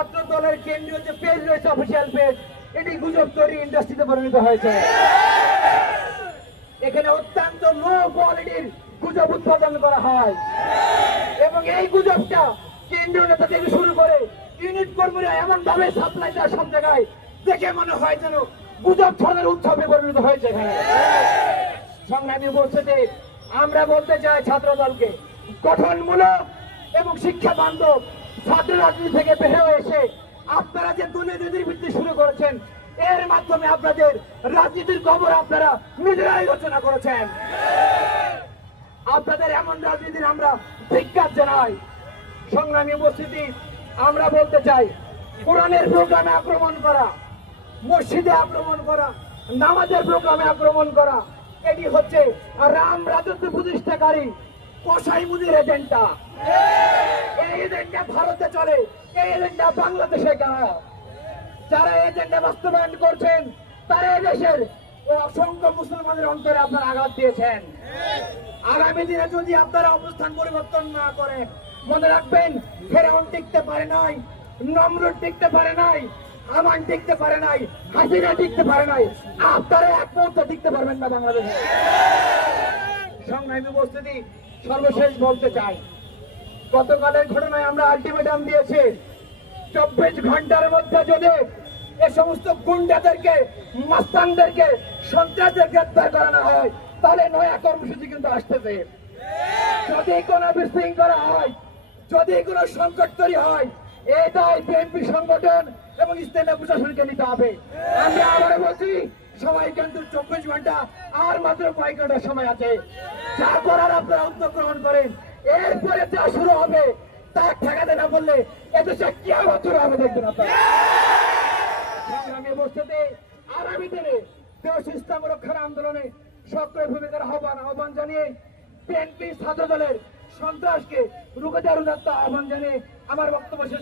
ছাত্র দলের কেন্দ্রীয় যে পেজ রয়েছে, অফিসিয়াল পেজ, এটি গুজব তৈরি ইন্ডাস্ট্রিতে পরিণত হয়েছে। এখানে অত্যন্ত লো কোয়ালিটির গুজব উৎপাদন করা হয় এবং এই গুজবটা কেন্দ্রীয় নেতা থেকে শুরু করে ইউনিট কর্মীরা এমন ভাবে সাপ্লাই দেয় সব জায়গায়, দেখে মনে হয় যেন গুজব ছড়ানোর উৎসবে পরিণত হয়েছে এখানে। সংগ্রামী উপস্থিতি, আমরা বলতে চাই ছাত্র দলকে গঠনমূলক এবং শিক্ষা বান্ধব ছাত্র রাজনীতি থেকে বের হয়ে এসে আপনারা যে দুর্নীতির ভিত্তি শুরু করেছেন, এর মাধ্যমে আপনাদের রাজনীতির কবর আপনারা নিজেরাই রচনা করেছেন। আপনাদের এমন রাজনীতির আমরা ধিক্কার জানাই। সংগ্রামী উপস্থিতি, আমরা বলতে চাই কোরআনের প্রোগ্রামে আক্রমণ করা, মসজিদে আক্রমণ করা, নামাজের প্রোগ্রামে আক্রমণ করা, এটি হচ্ছে রাম রাজত্ব প্রতিষ্ঠাকারী কসাই মুদির এজেন্ডা। এই এজেন্ডা ভারতে চলে, এই এজেন্ডা বাংলাদেশে কেন? যারা এজেন্ডা বাস্তবায়ন করছেন তারা দেশের অসংখ্য মুসলমানের অন্তরে আপনারা আঘাত দিয়েছেন। আগামী দিনে যদি আপনারা অবস্থান পরিবর্তন না করেন, মনে রাখবেন ফেরাউন টিকতে পারে নাই, নমরুদ টিকতে পারে নাই, হামান টিকতে পারে নাই, হাসিনা টিকতে পারে নাই, আপনারা এক মুহূর্তে টিকতে পারবেন না বাংলাদেশে। সংগ্রামী উপস্থিতি, সর্বশেষ বলতে চাই, গতকালের ঘটনায় আমরা আলটিমেটাম দিয়েছি 24 ঘন্টার মধ্যে যদি এ সমস্ত গুন্ডাদেরকে, মাস্তানদেরকে, সন্ত্রাসদের গ্রেপ্তার করানো হয়, তাহলে নয়া কর্মসূচি কিন্তু আসতেছে। যদি কোনো বিশৃঙ্খলা হয়, যদি কোনো সংকট তৈরি হয়, এটাই বিএনপি সংগঠন এবং স্থানীয় প্রশাসনকে নিতে হবে। আমরা আবার বলছি, সময় কিন্তু 24 ঘন্টা, আর মাত্র কয়েক ঘন্টার সময় আছে। যা করার আপনারা উদ্যোগ গ্রহণ করেন, এরপরে যা শুরু হবে তার ঠেকাতে না বললে এদেশে কিয়ামত শুরু হবে, দেখবেন আপনারা। আমি উপস্থিতি, আগামী দিনে দেশ ইসলাম রক্ষার আন্দোলনে সক্রিয় ভূমিকার আহ্বান জানিয়ে বিএনপি ছাত্র দলের সন্ত্রাসকে রুখে দেওয়ার আহ্বান জানিয়ে আমার বক্তব্য শেষ